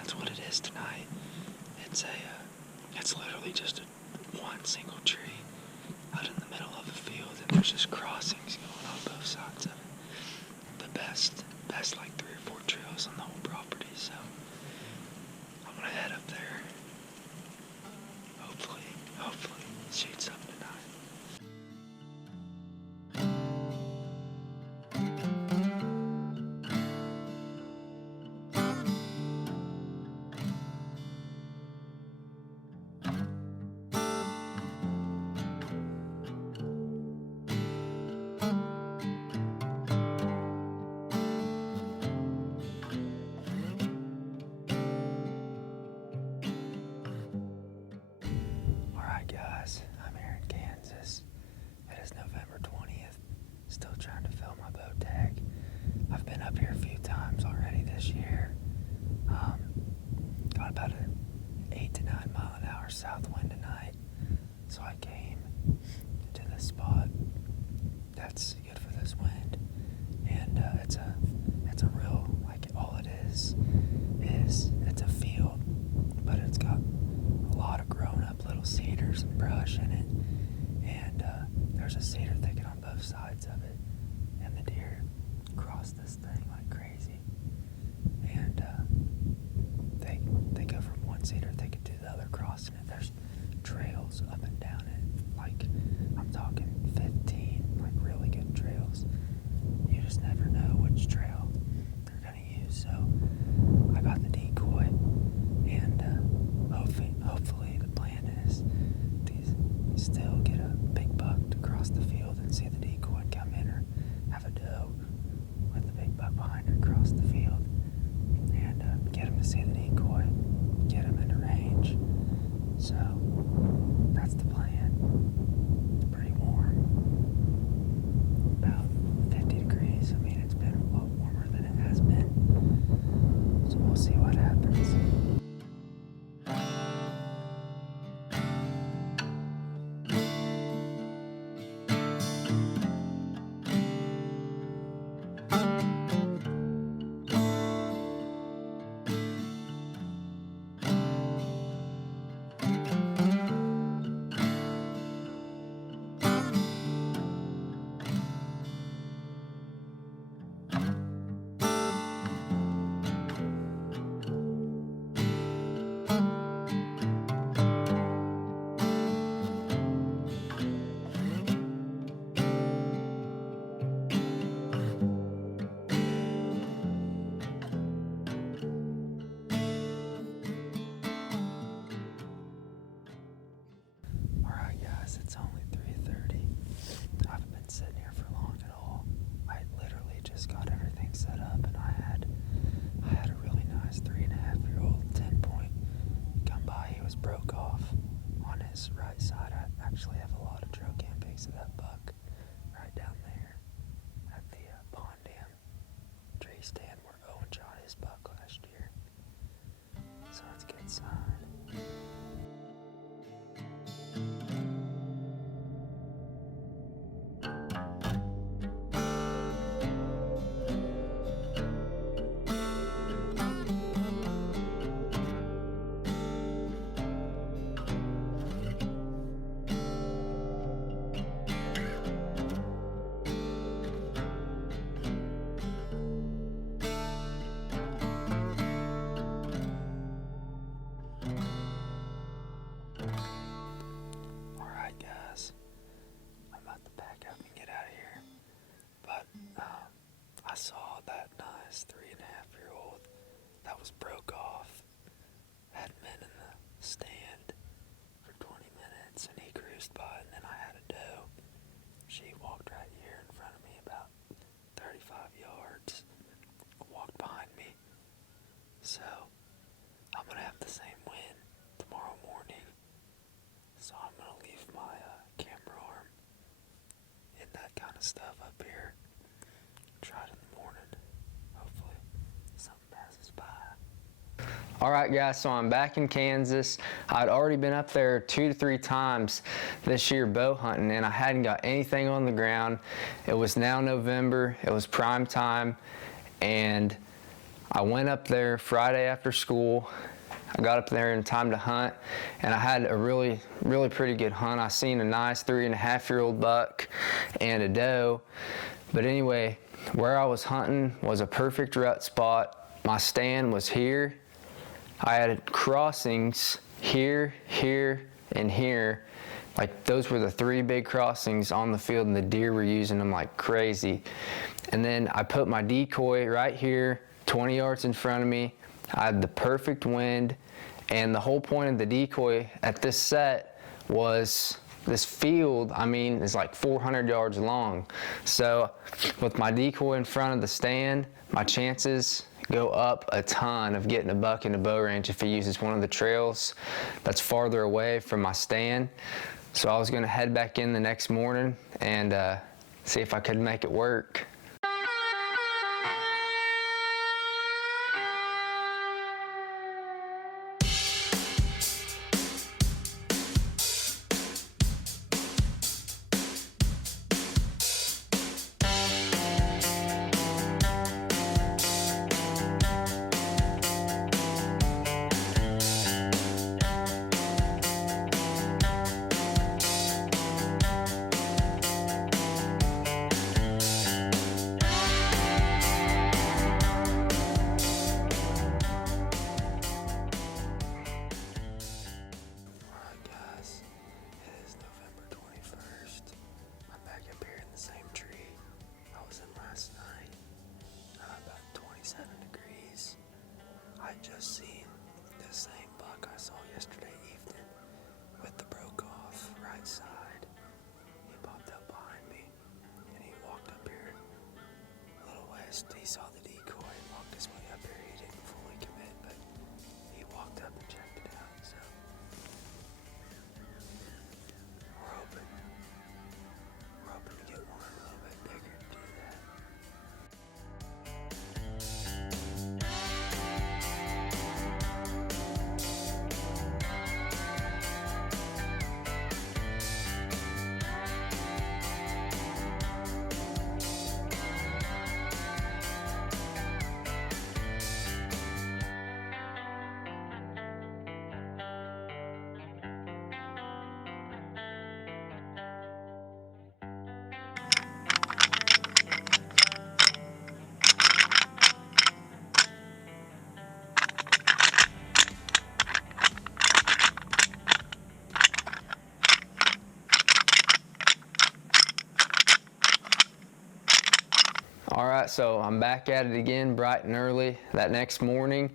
that's what it is tonight. It's literally just one single tree out in the middle of a field, and there's just crossings going on both sides of it. The best like 3 or 4 trails on the whole property, so I'm gonna head up there. Hopefully shoot something tonight. Alright guys, I'm here in Kansas. It is November 20th. Still trying to fill my bow tag. I've been up here a few times already this year. Got about an 8 to 9 mile an hour south wind tonight. So I came to this spot that's good for this wind. And it's a real, like all it is it's a field, but it's got a lot of grown up little cedars and brush in it. And there's a cedar thicket on both sides of it. And the deer cross this thing like crazy. And they go from one cedar thicket to the other crossing it. There's trails up and down it. Like, I'm talking 15, like really good trails. You just never know which trail they're gonna use. So I got the decoy, and hopefully the plan is to still get a big buck to cross the field and see the decoy come in, or have a doe with the big buck behind her cross the field, and get him to see the decoy, get him into range. So that's the plan. It's pretty warm, about 50 degrees. I mean, it's been a lot warmer than it has been, so we'll see what happens. Alright guys, it's only 3:30. I haven't been sitting here for long at all. I literally just got everything set up, and I had a really nice 3.5-year-old 10-point come by. He was broke off on his right side. I actually have a lot of trail cam pics of that buck right down there at the pond dam tree stand where Owen shot his buck last year. So it's a good sign. I saw that nice 3.5-year-old that was broke off, had been in the stand for 20 minutes, and he cruised by, and then I had a doe. She walked right here in front of me about 35 yards, walked behind me. So I'm gonna have the same wind tomorrow morning. So I'm gonna leave my camera arm and that kind of stuff up here. Try it in the morning. Hopefully something passes by. All right, guys, so I'm back in Kansas. I'd already been up there 2 to 3 times this year bow hunting, and I hadn't got anything on the ground. It was now November. It was prime time, and I went up there Friday after school. I got up there in time to hunt, and I had a really pretty good hunt. I seen a nice 3.5-year-old buck and a doe. But anyway, where I was hunting was a perfect rut spot. My stand was here. I had crossings here, here, and here. Like, those were the 3 big crossings on the field, and the deer were using them like crazy. And then I put my decoy right here, 20 yards in front of me. I had the perfect wind, and the whole point of the decoy at this set was this field, I mean, is like 400 yards long. So with my decoy in front of the stand, my chances go up a ton of getting a buck in the bow range if he uses one of the trails that's farther away from my stand. So I was gonna head back in the next morning and see if I could make it work. Just seen the same buck I saw yesterday evening with the broke off right side. He popped up behind me and he walked up here a little west. He saw the decoy and walked his way up here. He didn't fully commit, but he walked up and checked it out. So we're hoping to get one a little bit bigger to do that. All right, so I'm back at it again bright and early. That next morning,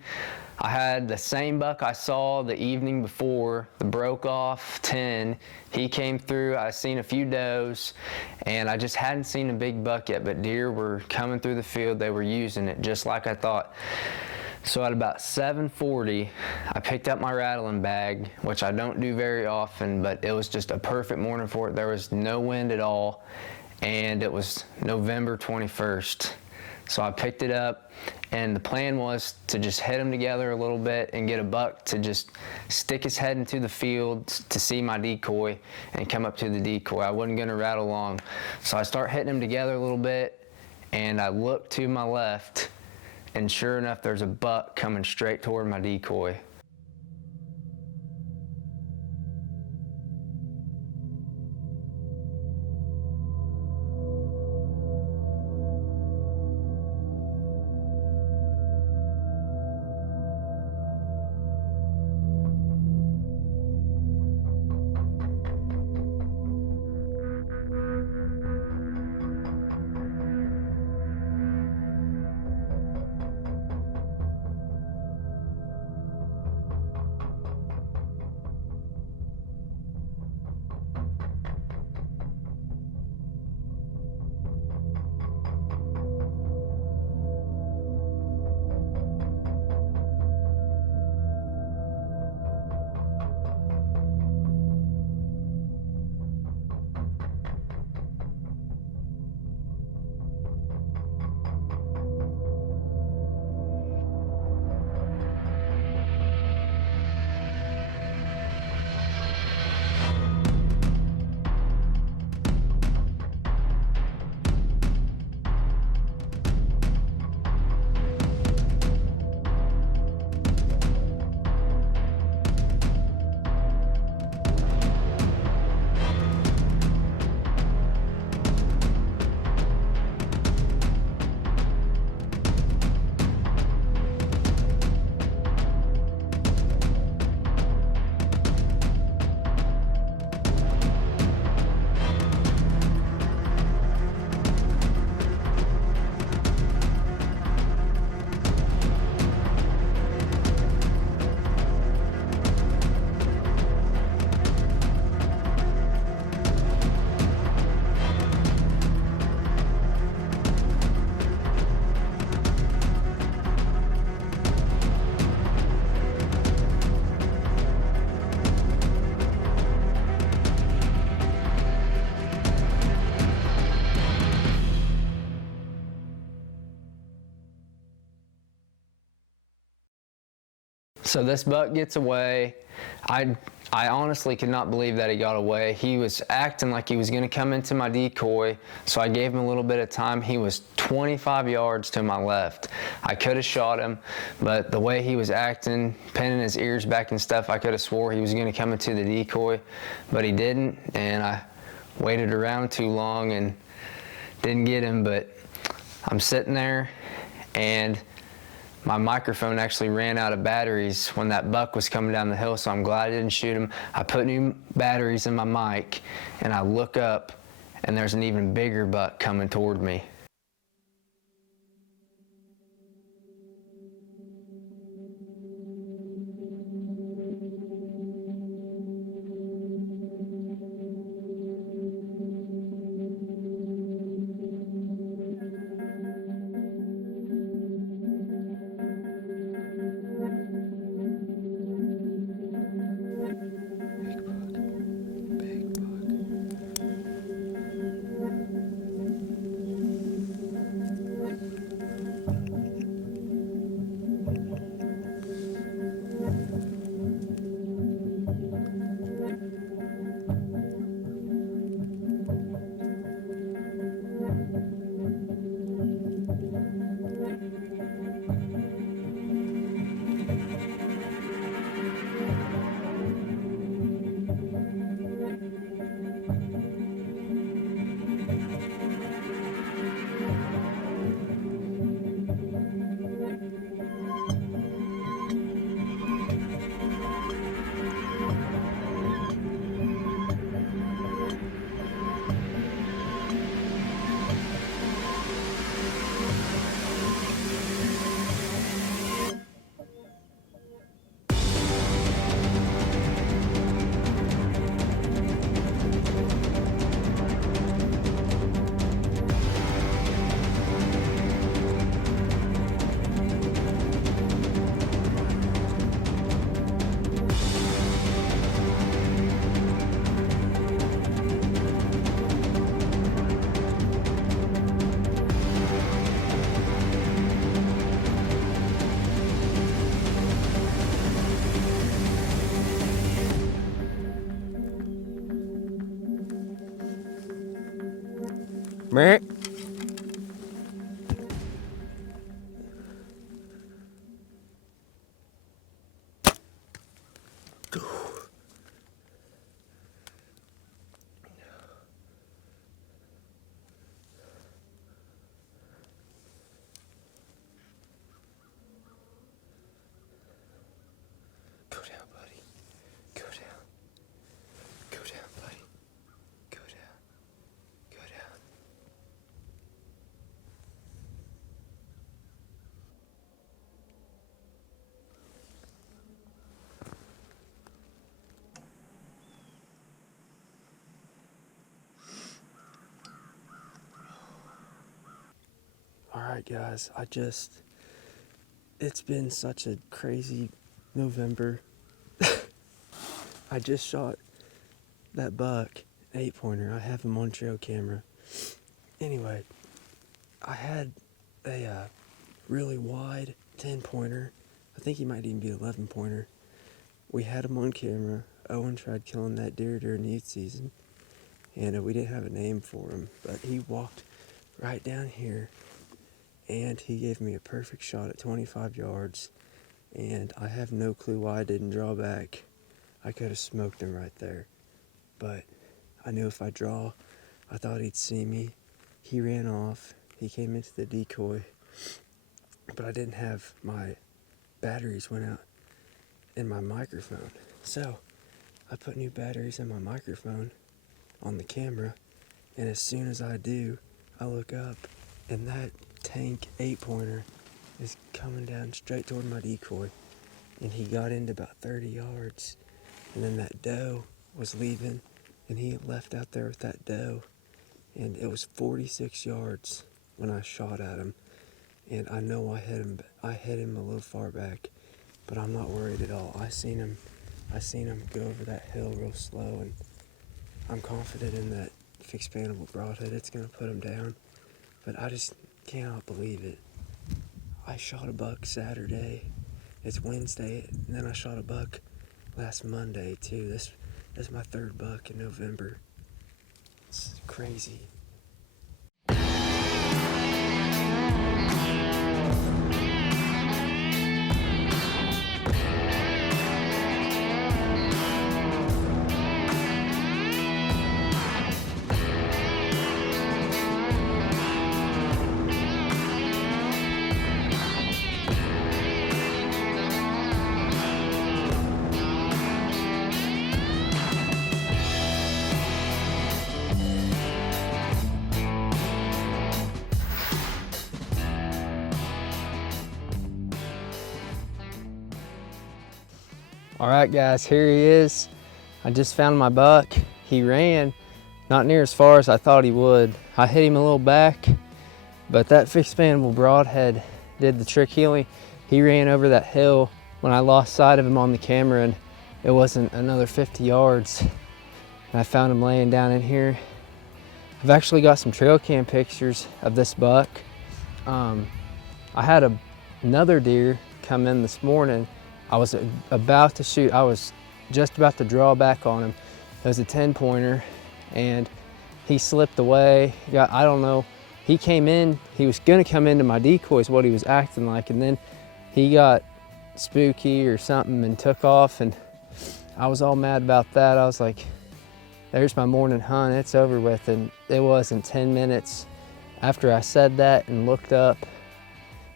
I had the same buck I saw the evening before, the broke off 10. He came through. I seen a few does, and I just hadn't seen a big buck yet, but deer were coming through the field. They were using it just like I thought. So at about 7:40, I picked up my rattling bag, which I don't do very often, but it was just a perfect morning for it. There was no wind at all, and it was November 21st. So I picked it up, and the plan was to just head them together a little bit and get a buck to just stick his head into the field to see my decoy and come up to the decoy. I wasn't gonna rattle along. So I start hitting them together a little bit, and I look to my left, and sure enough, there's a buck coming straight toward my decoy. So this buck gets away. I honestly could not believe that he got away. He was acting like he was going to come into my decoy, so I gave him a little bit of time. He was 25 yards to my left. I could have shot him, but the way he was acting, pinning his ears back and stuff, I could have swore he was going to come into the decoy, but he didn't, and I waited around too long and didn't get him. But I'm sitting there, and my microphone actually ran out of batteries when that buck was coming down the hill, so I'm glad I didn't shoot him. I put new batteries in my mic, and I look up, and there's an even bigger buck coming toward me. Big buck. Meh. Go down, buddy. Go down. Go down, buddy. Go down. Go down. Alright guys, it's been such a crazy November. I just shot that buck, 8-pointer. I have him on trail camera. Anyway, I had a really wide 10-pointer. I think he might even be 11-pointer. We had him on camera. Owen tried killing that deer during youth season, and we didn't have a name for him, but he walked right down here, and he gave me a perfect shot at 25 yards, and I have no clue why I didn't draw back. I could have smoked him right there, but I knew if I draw, I thought he'd see me. He ran off. He came into the decoy, but I didn't have my batteries went out in my microphone. So I put new batteries in my microphone on the camera, and as soon as I do, I look up, and that tank 8-pointer is coming down straight toward my decoy, and he got into about 30 yards, and then that doe was leaving, and he left out there with that doe, and it was 46 yards when I shot at him, and I know I hit him a little far back, but I'm not worried at all. I seen him go over that hill real slow, and I'm confident in that expandable broadhead. It's gonna put him down, but I just cannot believe it. I shot a buck Saturday, It's Wednesday, and then I shot a buck last Monday too. This is my third buck in November. It's crazy. All right, guys, here he is. I just found my buck. He ran not near as far as I thought he would. I hit him a little back, but that fixed fanable broadhead did the trick. He ran over that hill when I lost sight of him on the camera, and it wasn't another 50 yards. And I found him laying down in here. I've actually got some trail cam pictures of this buck. I had another deer come in this morning. I was about to shoot. I was just about to draw back on him. It was a 10-pointer, and he slipped away. I don't know. He came in. He was gonna come into my decoys, what he was acting like, and then he got spooky or something and took off, and I was all mad about that. I was like, there's my morning hunt. It's over with. And it wasn't 10 minutes after I said that and looked up,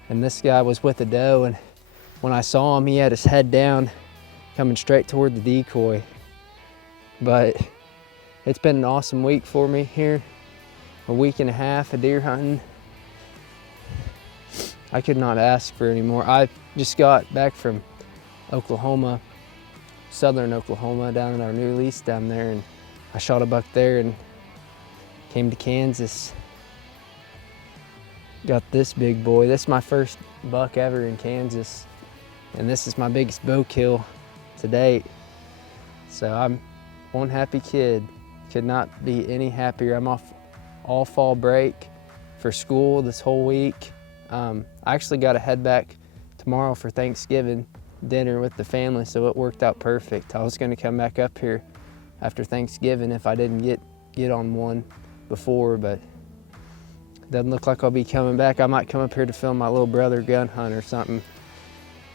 and this guy was with a doe, and when I saw him, he had his head down, coming straight toward the decoy. But it's been an awesome week for me here. A week and a half of deer hunting. I could not ask for any more. I just got back from Oklahoma, southern Oklahoma, down in our new lease down there, and I shot a buck there and came to Kansas. Got this big boy. This is my first buck ever in Kansas. And this is my biggest bow kill to date. So I'm one happy kid. Could not be any happier. I'm off all fall break for school this whole week. I actually got to head back tomorrow for Thanksgiving dinner with the family, so it worked out perfect. I was going to come back up here after Thanksgiving if I didn't get on one before, but it doesn't look like I'll be coming back. I might come up here to film my little brother gun hunt or something.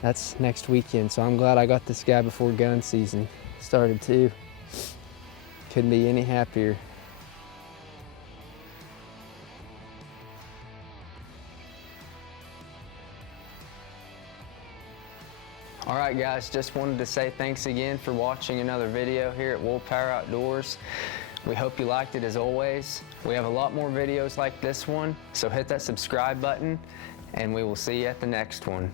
That's next weekend, so I'm glad I got this guy before gun season started too. Couldn't be any happier. All right, guys, just wanted to say thanks again for watching another video here at Willpower Outdoors. We hope you liked it as always. We have a lot more videos like this one, so hit that subscribe button, and we will see you at the next one.